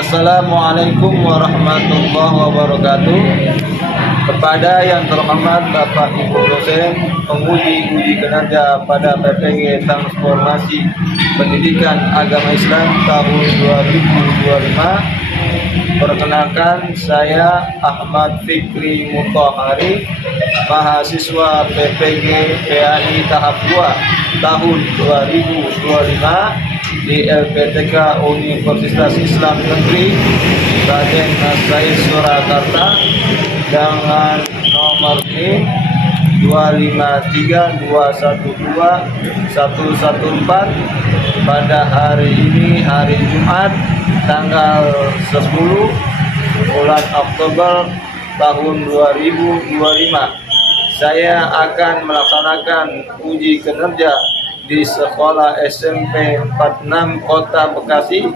Assalamualaikum warahmatullahi wabarakatuh. Kepada yang terhormat Bapak Ibu dosen, penguji kinerja pada PPG Transformasi Pendidikan Agama Islam tahun 2025. Perkenalkan, saya Ahmad Fikri Mutahari, mahasiswa PPG PAI tahap 2 tahun 2025 di LPTK Universitas Islam Negeri Raden Nasai Surakarta dengan nomor NIM 253212114 pada hari ini, hari Jumat tanggal 10 bulan Oktober tahun 2025. Saya akan melaksanakan uji kinerja di Sekolah SMP 46 Kota Bekasi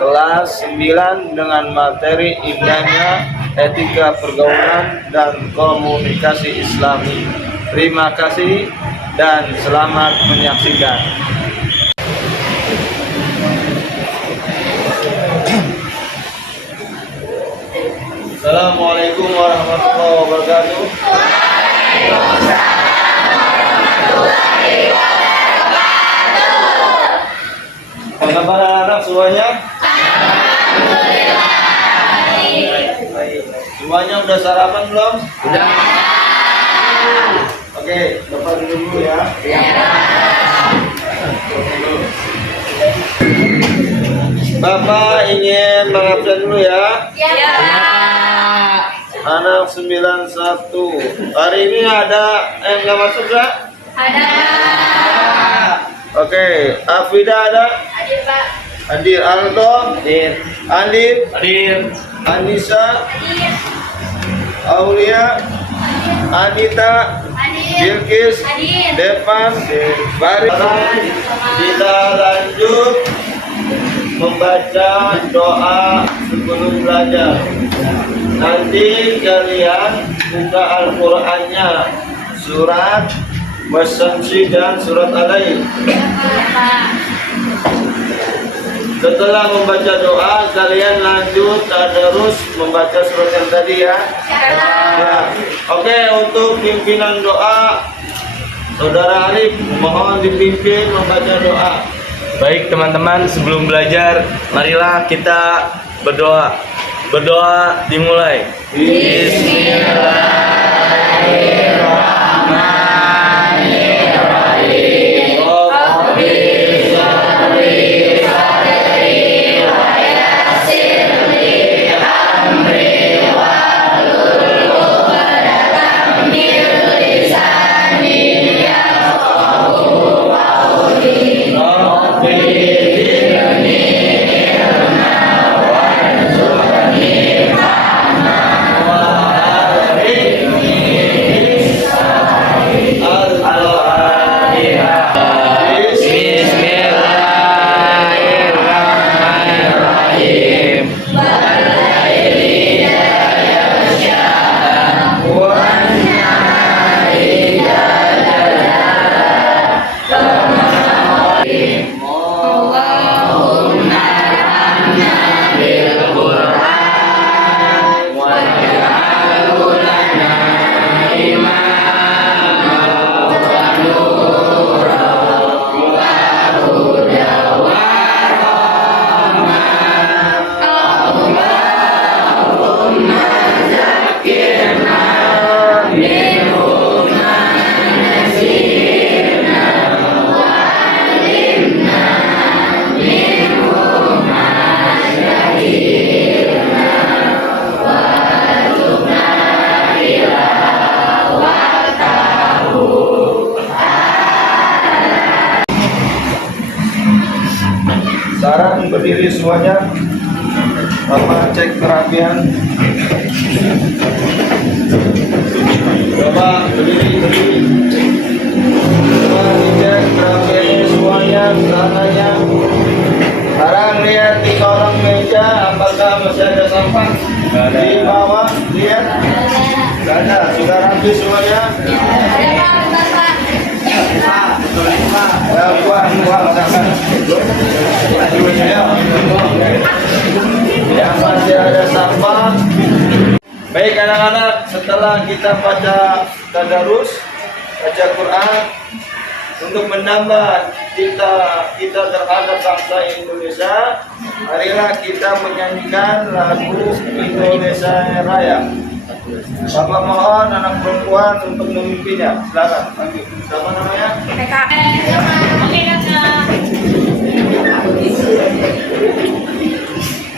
kelas 9 dengan materi indahnya etika pergaulan dan komunikasi Islami. Terima kasih dan selamat menyaksikan. Assalamualaikum warahmatullahi wabarakatuh. Apa kabar anak semuanya? Alhamdulillah. Semuanya udah sarapan belum? Udah. Oke, Bapak dulu ya. Iya. Bapak ingin mengabsen dulu ya. Iya. Anak 91. Hari ini ada yang nggak masuk nggak? Ada. Oke, Afida ada? Hadir, Pak. Hadir. Aldo? Hadir. Andin? Hadir. Anissa? Hadir. Aulia? Anita? Hadir. Bilkis? Hadir. Devan? Hadir. Baris? Kita lanjut membaca doa sebelum belajar. Nanti kalian buka Al-Qur'annya, surat Wasyamsi dan surat Al-Lail. Setelah membaca doa, kalian lanjut tadarus membaca surat yang tadi ya. Ya. Oke, untuk pimpinan doa, Saudara Arif mohon dipimpin membaca doa. Baik teman-teman, sebelum belajar, marilah kita berdoa. Berdoa dimulai. Bismillahirrahmanirrahim. Sekarang berdiri semuanya, Bapak cek kerapian. Bapak berdiri. Bapak dicek kerapiannya semuanya, celananya. Sekarang lihat di kolong meja, apakah masih ada sampah? Di bawah, lihat. Tidak ada. Sudah rapi semuanya? Buang. Baik anak-anak, setelah kita baca tadarus, baca Quran, untuk menambah kita terhadap bangsa Indonesia, marilah kita menyanyikan lagu Indonesia Raya. Bapak mohon anak perempuan untuk memimpinnya. Silakan. Siapa namanya? PKN. Oke kakak.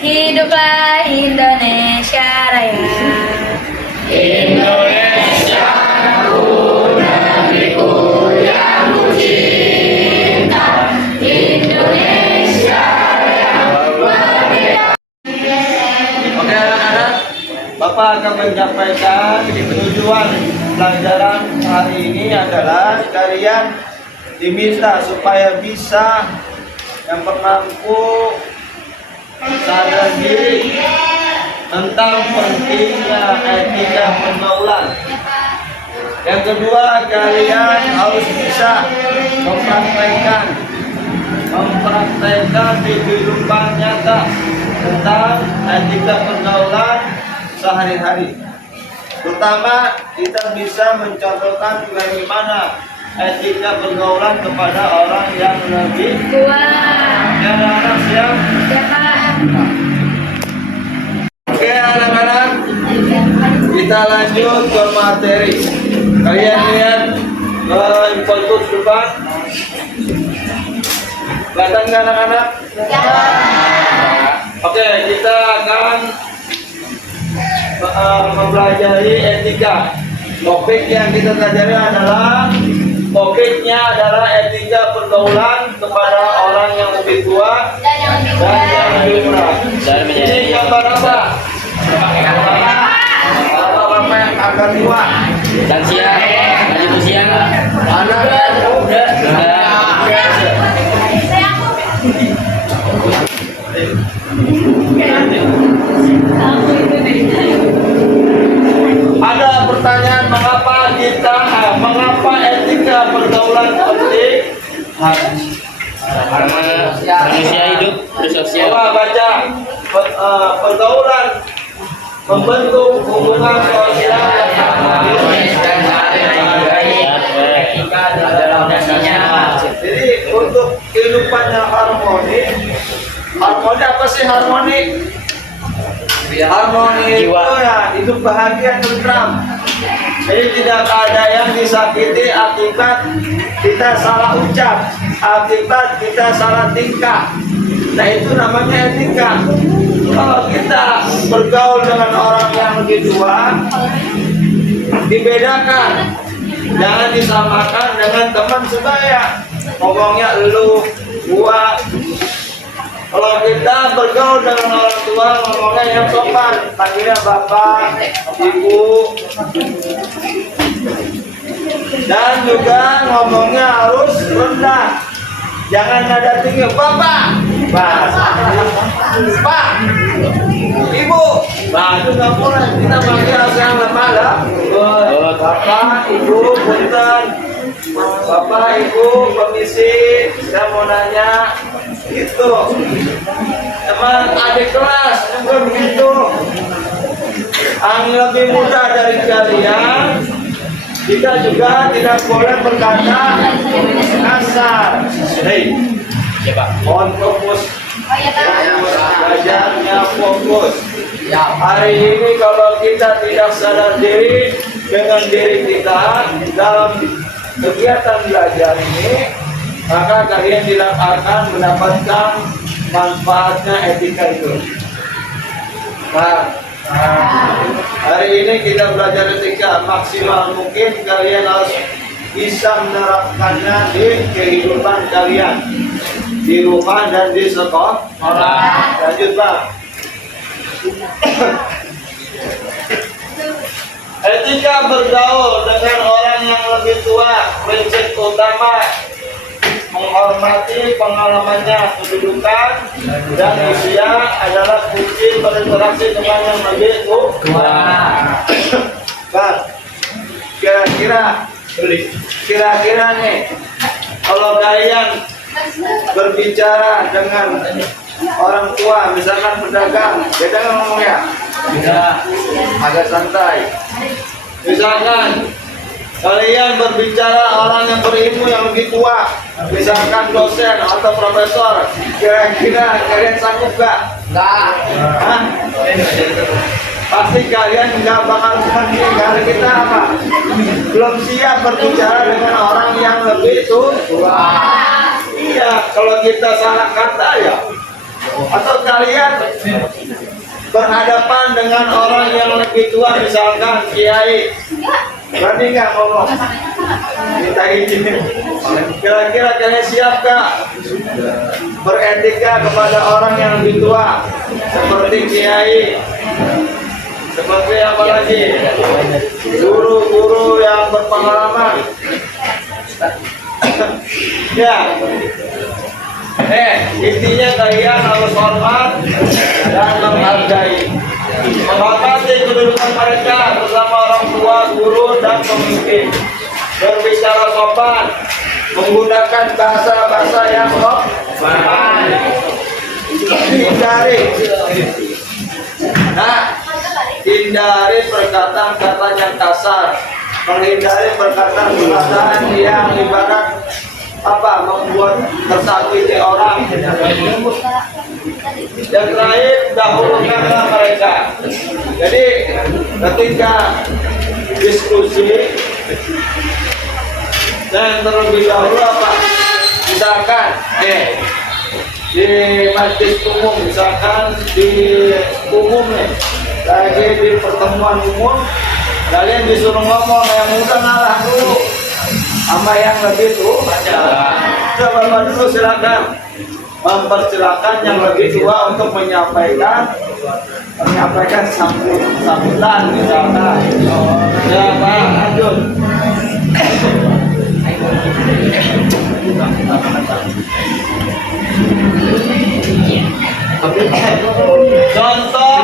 Hiduplah Indonesia Raya. Indonesia Oke anak-anak, Bapak akan menyampaikan tujuan pelajaran hari ini adalah kalian diminta supaya bisa yang mampu sadar diri tentang pentingnya etika pergaulan. Yang kedua, kalian harus bisa mempraktekkan di kehidupan nyata tentang etika pergaulan sehari-hari. Terutama kita bisa mencontohkan bagaimana etika pergaulan kepada orang yang lebih Tua. ya anak-anak siap. Ya kak. Oke anak-anak, kita lanjut ke materi. Kalian lihat info depan. Kelihatan nggak anak-anak? Ya. Oke, kita akan mempelajari etika. Topik yang kita pelajari topiknya adalah etika pergaulan kepada orang yang lebih tua Dan yang lebih dan yang lebih muda. Dan menjadi Ini gambar apa? Bapak yang agak tua. lansia, lanjut usia, Anak yang muda. Ada pertanyaan mengapa etika pergaulan penting? karena manusia hidup bersosial. Coba baca pergaulan membentuk hubungan sosial yang harmonis dan jadi untuk kehidupan yang harmonis apa sih harmoni? Harmoni itu ya hidup bahagia tentram. Jadi tidak ada yang disakiti akibat kita salah ucap, akibat kita salah tingkah. Nah itu namanya etika. Kalau kita bergaul dengan orang yang lebih tua, dibedakan, jangan disamakan dengan teman sebaya. Ngomongnya lu, gua. Kalau kita bergaul dengan orang tua, ngomongnya yang sopan, panggilnya bapak, ibu, dan juga ngomongnya harus rendah, jangan nada tinggi, bapak, pak, ibu, itu nggak boleh. Kita panggil harus yang lemah lah, bapak, ibu, punten, bapak, ibu, permisi, saya mau nanya. Gitu teman adik kelas juga begitu. Yang lebih muda dari kalian, kita juga tidak boleh berkata kasar. Hei, mohon fokus, belajarnya fokus. Hari ini kalau kita tidak sadar diri dengan diri kita dalam kegiatan belajar ini, maka kalian tidak akan mendapatkan manfaatnya etika itu. Nah, hari ini kita belajar etika maksimal mungkin kalian harus bisa menerapkannya di kehidupan kalian, di rumah dan di sekolah. Lanjut Pak. Etika bergaul dengan orang yang lebih tua, prinsip utama menghormati pengalamannya, kedudukan, dan usia adalah kunci berinteraksi dengan yang lebih tua. Bang, kira-kira nih, kalau kalian berbicara dengan orang tua, misalkan pedagang, beda ngomongnya. agak santai. Misalkan kalian berbicara orang yang berilmu yang lebih tua, misalkan dosen atau profesor, kira-kira kalian sanggup gak? Hah? Pasti kalian nggak bakal sanggup karena kita apa? Belum siap berbicara dengan orang yang lebih tua. Iya, kalau kita salah kata ya. Atau kalian berhadapan dengan orang yang lebih tua, misalkan kiai, berani nggak ngomong? Minta izin. Kira-kira kalian siap gak beretika kepada orang yang lebih tua, seperti kiai, seperti apa lagi? Guru-guru yang berpengalaman. Ya. Intinya kalian harus hormat dan menghargai. Menghormati kedudukan mereka bersama orang tua, guru, dan pemimpin. Berbicara sopan, menggunakan bahasa-bahasa yang sopan. Hindari perkataan-perkataan yang kasar. Menghindari perkataan-perkataan yang ibarat membuat tersakiti orang. Yang terakhir, dahulukanlah mereka. Jadi ketika diskusi dan terlebih dahulu misalkan di majelis umum, misalkan di umum lagi di pertemuan umum, kalian disuruh ngomong, yang muda ngalah dulu sama yang lebih tua. Coba dulu silakan mempersilakan yang lebih tua untuk menyampaikan sambutan misalkan. Ya Pak, lanjut. Contoh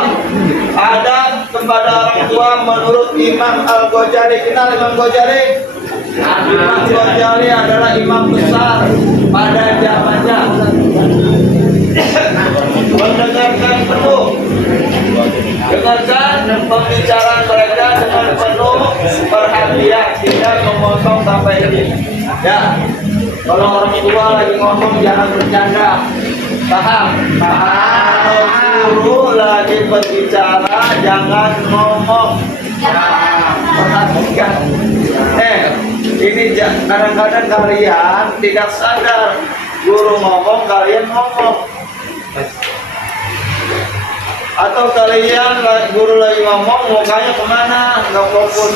adat kepada orang tua menurut Imam Al-Ghazali. Kenal Imam Ghazali? Imam Ghazali adalah imam besar pada zamannya. Mendengarkan penuh, dengarkan pembicaraan mereka dengan penuh perhatian, tidak memotong sampai ini. Ya, kalau orang tua lagi ngomong jangan bercanda. Paham? Kalau guru lagi berbicara jangan ngomong. Perhatikan. Ini kadang-kadang kalian tidak sadar, guru ngomong kalian ngomong, atau kalian guru lagi ngomong mukanya kemana, nggak fokus.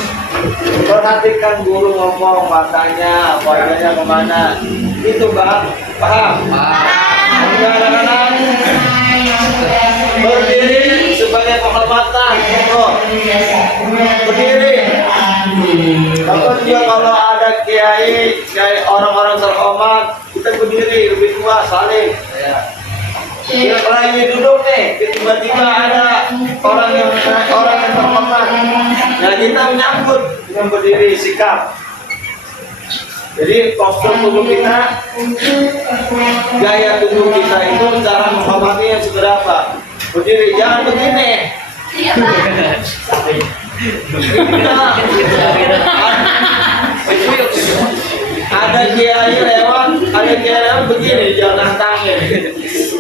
Perhatikan guru ngomong, matanya, wajahnya kemana. Itu paham? Anak-anak berdiri sebagai penghormatan. Berdiri. Takut juga kalau ada kiai orang-orang terhormat, kita berdiri lebih tua saling. Kita lagi duduk nih, tiba-tiba ada orang yang terhormat. Nah kita menyambut dengan berdiri sikap. Jadi postur tubuh kita, gaya tubuh kita itu cara menghormatinya seberapa. Berdiri, jangan begini. Ada kiai lewat begini, jangan tangan.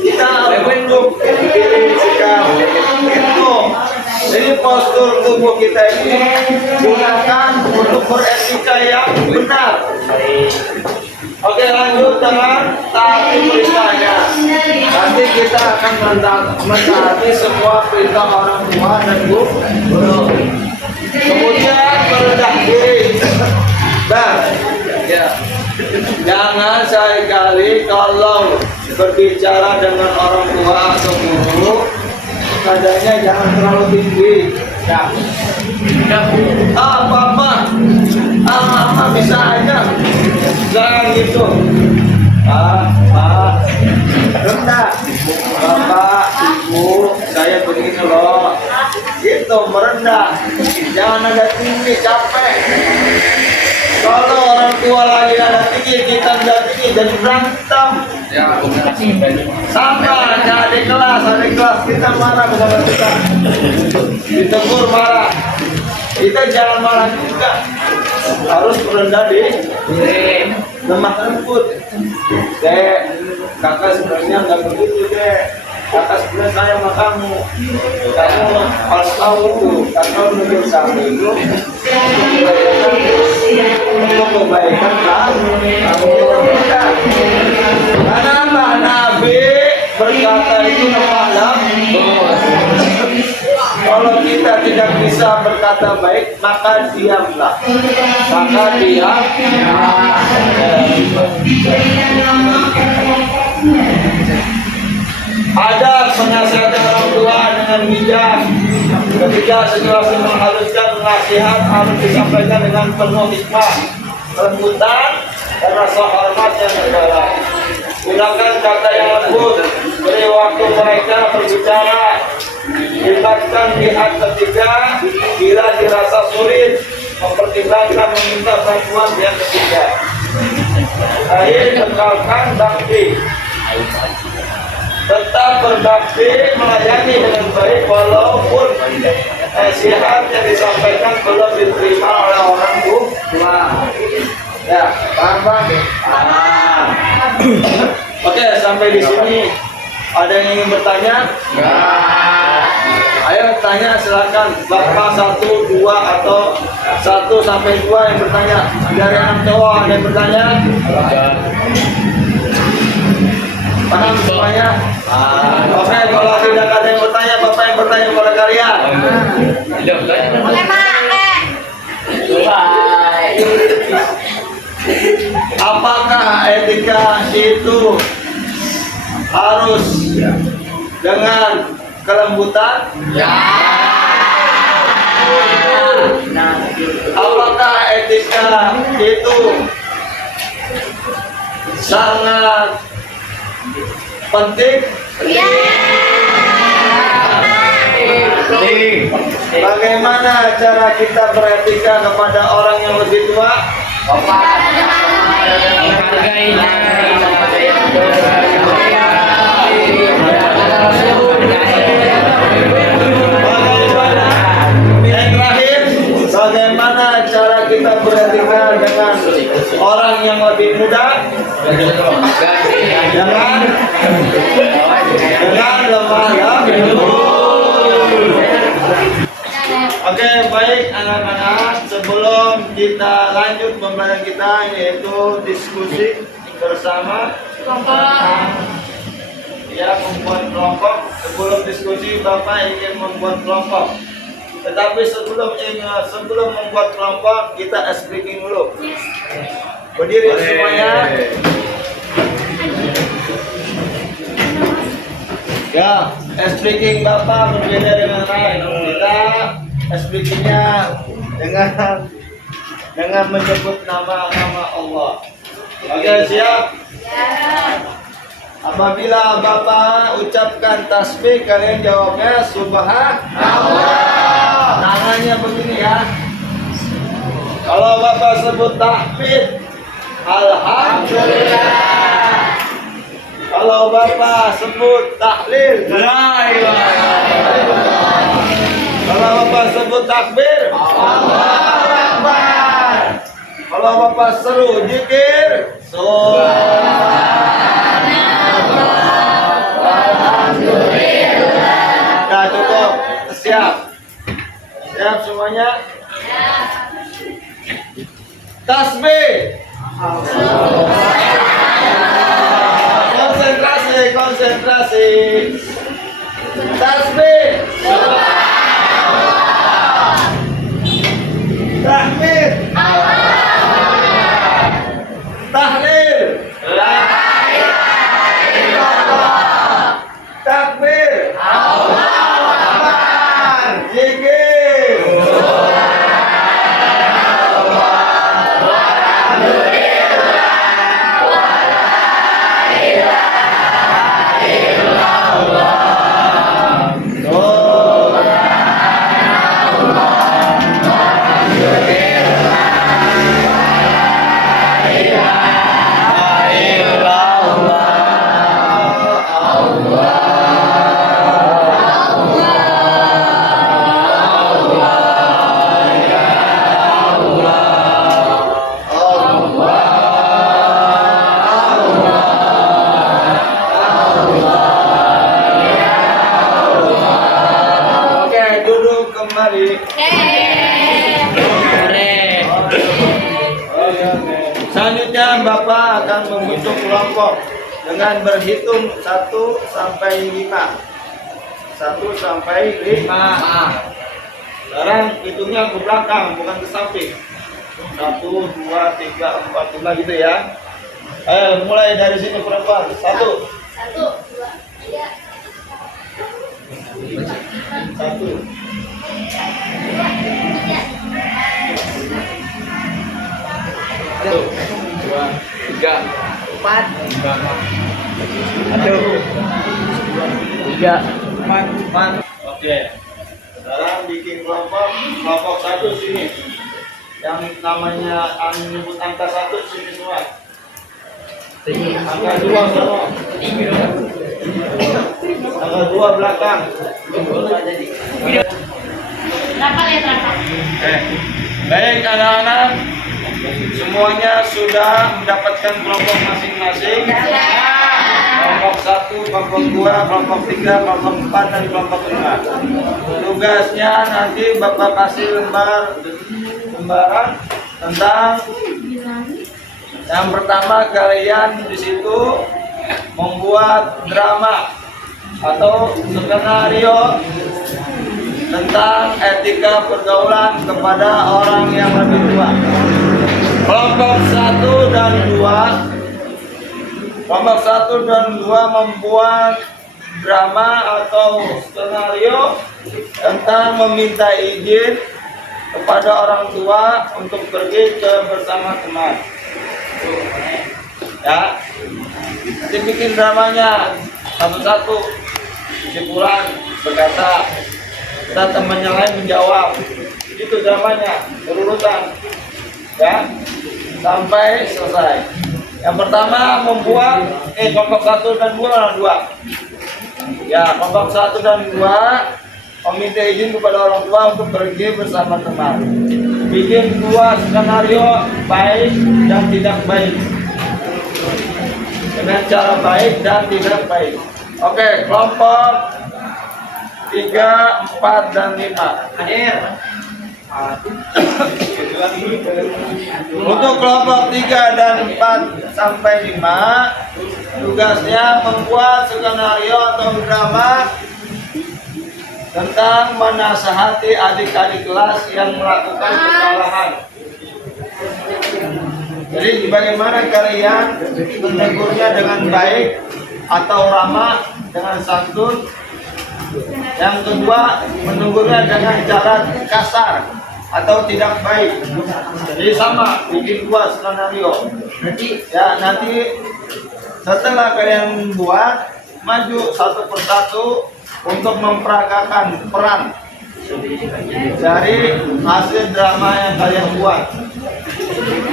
Kita menunduk diri sikap itu. Jadi postur tubuh kita ini gunakan untuk beretika yang benar. Oke, lanjut dengan taati perintahnya. Nanti kita akan mentaati semua perintah orang tua dan guru. Kemudian merendah diri. Jangan sekali kalau berbicara dengan orang tua atau guru, nadanya jangan terlalu tinggi. Apa bisa aja, jangan gitu. Rendah, Bapak, Ibu, saya begini loh. Itu merendah, jangan ada tinggi, capek. Kalau orang tua lagi ada tinggi, kita nggak tinggi, jadi berantem. Sama ada kelas kita marah bersama kita. Ditegur marah. Kita jangan marah juga. Harus merendah diri, lemah lembut. Kakak sebenarnya nggak begitu kakak sebenarnya saya sama kamu harus tahu itu kakak menurut kami itu untuk kebaikan kamu karena apa Nabi berkata itu lemah lembut. Kalau kita tidak bisa berkata baik, maka diamlah. Maka diam. Ada penasihat orang tua dengan bijak. Ketika sejelas mengharuskan nasihat harus disampaikan dengan penuh hikmah, kelembutan, dan rasa hormat yang mendalam. Gunakan kata yang lembut, beri waktu mereka berbicara. Libatkan pihak ketiga bila dirasa sulit, mempertimbangkan meminta bantuan pihak ketiga. Akhir bekalkan bakti. Tetap berbakti melayani dengan baik walaupun nasihat yang disampaikan belum diterima oleh orang tua. Ya, paham? Oke, sampai di sini. Ada yang ingin bertanya? Ya. Ayo tanya silakan. Bapak 1, 2 atau 1 sampai 2 yang bertanya. Dari anak cowok ada yang bertanya? Paham semuanya? Oke, kalau tidak ada yang bertanya, Bapak yang bertanya kepada kalian. Apakah etika itu harus dengan kelembutan? Ya. Apakah etika itu sangat penting? Ya. Bagaimana cara kita beretika kepada orang yang lebih tua? Bagaimana cara kita beretika dengan orang yang lebih muda? Jangan lemah lembut. Oke, baik anak-anak, sebelum kita lanjut pembelajaran kita yaitu diskusi bersama ya, membuat kelompok. Sebelum diskusi Bapak ingin membuat kelompok. Tetapi sebelum membuat kelompok kita speaking dulu. Berdiri semuanya. Ya, speaking Bapak berbeda dengan lain. Kita speakingnya dengan menyebut nama-nama Allah. Oke, siap? Apabila Bapak ucapkan tasbih, kalian jawabnya Subhanallah. Tangannya begini ya. Kalau Bapak sebut takbir, Alhamdulillah. Kalau Bapak sebut tahlil, la ilaha illallah. Kalau Bapak sebut takbir, Allahu Akbar. Kalau Bapak seru zikir, nah, cukup. Siap? Siap semuanya? Tasbih. Konsentrasi. Tasbih. Takbir. Tahlil. La ilaha illallah. Takbir. Allahu Akbar. Zikir. kembali. Hore. Oke. Selanjutnya Bapak akan membentuk kelompok dengan berhitung 1 sampai 5. 1 sampai 5. Sekarang hitungnya ke belakang, bukan ke samping. 1, 2, 3, 4, 5 gitu ya. Ayo mulai dari sini perempuan. 1. 1. 3, 4, 4. Oke. Sekarang bikin kelompok 1 sini. Yang namanya menyebut angka 1 sini semua. Angka 2 semua. Angka 2 belakang. Baik anak-anak, semuanya sudah mendapatkan kelompok masing-masing. Kelompok 1, kelompok 2, kelompok 3, kelompok 4, dan kelompok 5. Tugasnya nanti Bapak kasih lembaran tentang yang pertama, kalian di situ membuat drama atau skenario tentang etika pergaulan kepada orang yang lebih tua. Kelompok 1 dan 2 membuat drama atau skenario tentang meminta izin kepada orang tua untuk pergi bersama teman. Ya, nanti bikin dramanya satu-satu. Kesimpulan berkata, kita teman yang lain menjawab. Itu dramanya berurutan, ya, sampai selesai. Yang pertama membuat kelompok 1 dan 2. Ya, kelompok 1 dan 2 meminta izin kepada orang tua untuk pergi bersama teman. Bikin 2 skenario baik dan tidak baik. Dengan cara baik dan tidak baik. Oke, kelompok 3, 4, dan 5. Hadir. Untuk kelompok 3 dan 4 sampai 5, tugasnya membuat skenario atau drama tentang menasihati adik-adik kelas yang melakukan kesalahan. Jadi bagaimana kalian menegurnya dengan baik atau ramah dengan santun. Yang kedua, menegurnya dengan cara kasar atau tidak baik. Jadi sama, bikin 2 skenario. Nanti setelah kalian buat, maju satu persatu untuk memperagakan peran dari hasil drama yang kalian buat,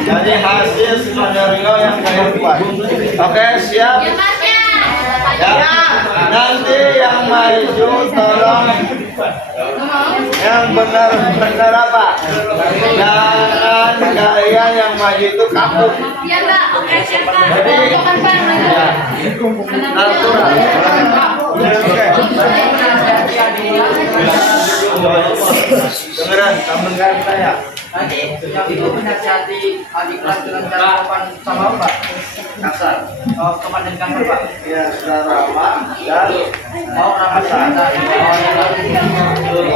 dari hasil skenario yang kalian buat. Oke, siap? Ya. Nanti yang maju tolong yang benar apa? Jangan kalian yang maju itu kaku. Iya Kak, oke siap Kak. Jadi, ya, natural. Dengeran, dengeran saya. Nanti yang itu menasihati adik kelas dengan cara sopan sama Pak. Kasar. Sopan dan kasar Pak. Ya, sudah ramah dan Ramah kasar.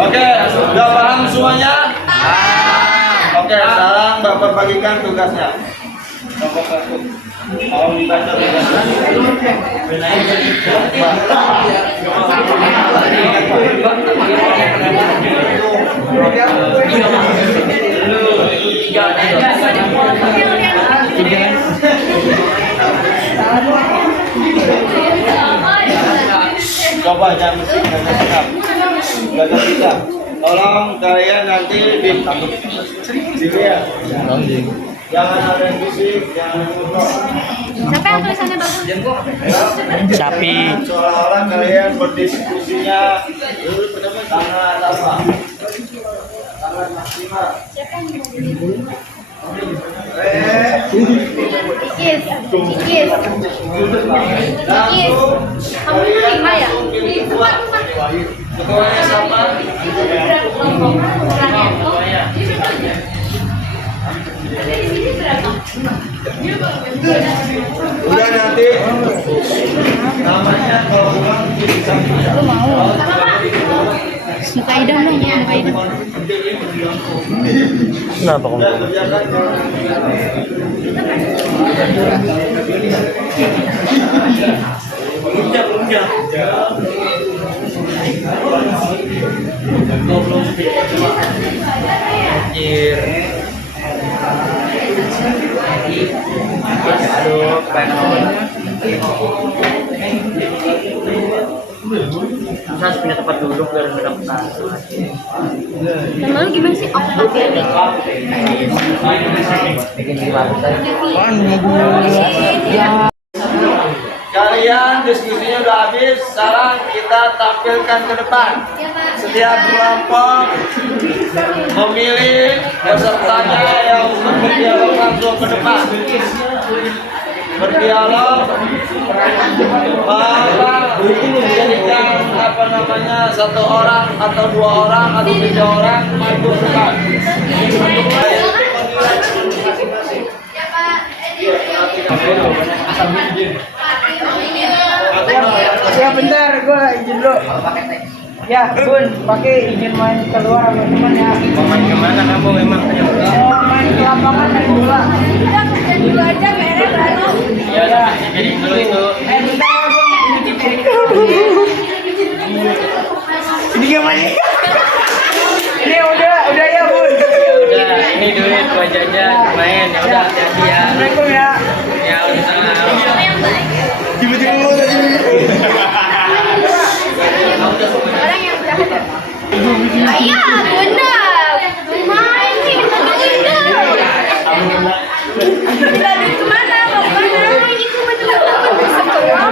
Oke, sudah paham semuanya? Oke, sekarang Bapak bagikan tugasnya. Kelompok 1. Mau dibaca coba jangan sikap. Jaga sikap. Tolong kalian nanti dilihat. Jangan ada yang bisik, jangan ngobrol. Siapa yang tulisannya bagus? Sapi. Seolah-olah kalian berdiskusinya sangat apa? Sangat maksimal. Kikis. Langsung kalian Kamu 5 ya? langsung pilih 2. Ketuanya siapa? Udah nanti namanya kalau pulang bisa. Muka idam dong, muka idam. Kenapa kamu? Anjir. Aduh, saya harus pindah tempat duduk biar nggak dapat. Nama lu gimana sih? Oh, Bikin di lantai. Kalian diskusinya udah habis, sekarang kita tampilkan ke depan. Setiap kelompok memilih pesertanya yang berdialog langsung ke depan. Berdialog, jadikan apa namanya satu orang atau dua orang atau tiga orang maju ke depan. Ya bentar, gue izin dulu. Ya Bun, pakai izin main keluar sama teman ya. Mau main kemana kamu memang? Mau main ke lapangan main bola. dulu aja beres lalu. Ya udah, piring dulu itu. Bentar ya gue nyuci piring. Ini gimana? Ini udah ya Bun. Ya udah, ini duit buat jajan main. Ya udah, hati-hati ya. Assalamualaikum ya. Ya udah sana. Siapa yang baik? Tiba-tiba mau tadi. Orang yang jahat ya? Ayah, bunda. Main sih, kita bunda. Kita duit kemana? Mau kemana? Ini cuma teman-teman bisa keluar.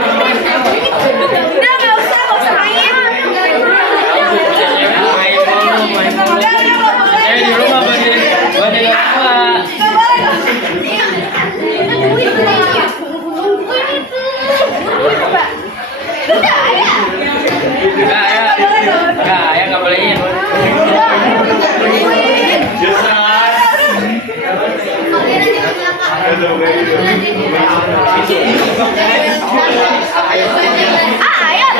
Udah, nggak usah main. Di rumah banyak apa? Enggak, ya nggak bolehin. Ya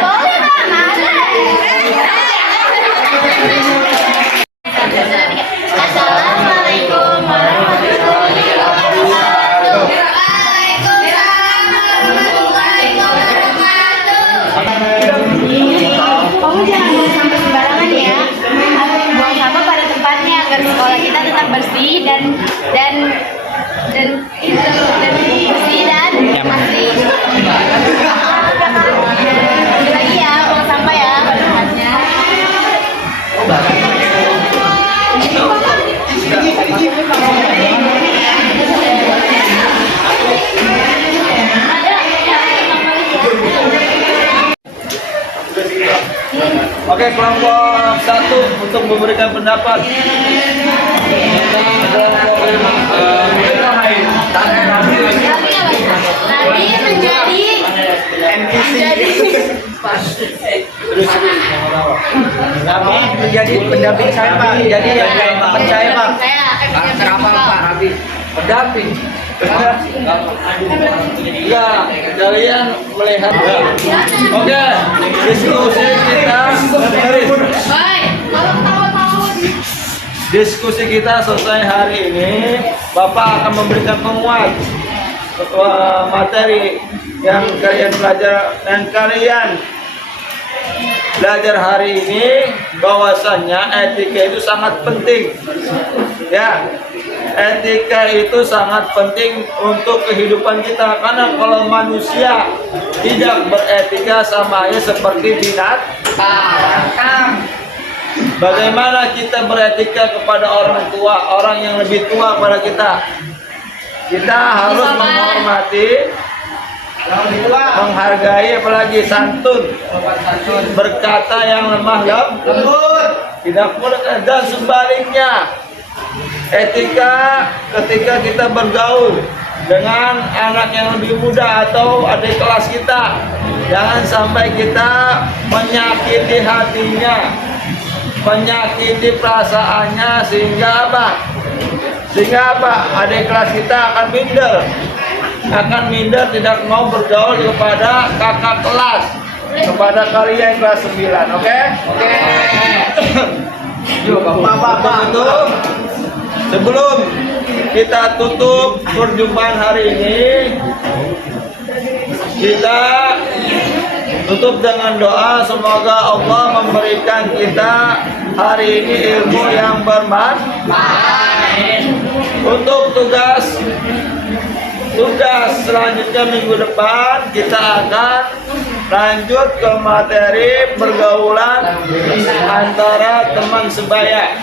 boleh bang, Assalamualaikum warahmatullahi wabarakatuh. Waalaikumsalam warahmatullahi wabarakatuh. Kamu jangan buang sampah sembarangan ya. Harus buang sampah pada tempatnya agar sekolah kita tetap bersih dan bersih dan asri. Lagi ya, buang sampah ya pada tempatnya. Oke, kelompok satu untuk memberikan pendapat. Nabi menjadi Nabi menjadi pendamping saya Pak. Jadi yang kayak teman saya Pak. Kenapa Pak Rabi? Pendamping. Ya, kalian melihat. Oke, diskusi kita. Diskusi kita selesai hari ini. Bapak akan memberikan penguat materi yang kalian belajar hari ini, bahwasannya etika itu sangat penting. Ya, etika itu sangat penting untuk kehidupan kita, karena kalau manusia tidak beretika sama aja seperti binatang. Bagaimana kita beretika kepada orang tua, orang yang lebih tua pada kita? Kita harus menghormati, menghargai, apalagi santun, berkata yang lemah lembut, tidak boleh. Dan sebaliknya, etika ketika kita bergaul dengan anak yang lebih muda atau adik kelas kita. Jangan sampai kita menyakiti hatinya, menyakiti perasaannya, sehingga apa? Adik kelas kita akan minder, tidak mau bergaul kepada kakak kelas, kepada kalian kelas 9. Oke? Untuk itu, sebelum kita tutup perjumpaan hari ini, kita tutup dengan doa. Semoga Allah memberikan kita hari ini ilmu yang bermanfaat. Untuk tugas selanjutnya minggu depan, kita akan lanjut ke materi pergaulan antara teman sebaya.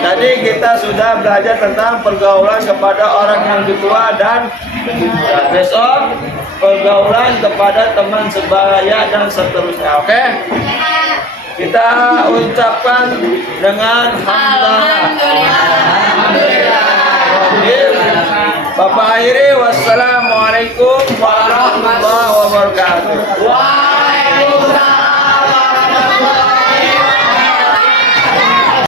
Tadi kita sudah belajar tentang pergaulan kepada orang yang lebih tua dan lebih muda. Besok pergaulan kepada teman sebaya dan seterusnya. Oke? Kita ucapkan dengan alhamdulillah. Bapak akhiri, wassalamualaikum warahmatullahi wabarakatuh. Waalaikumsalam.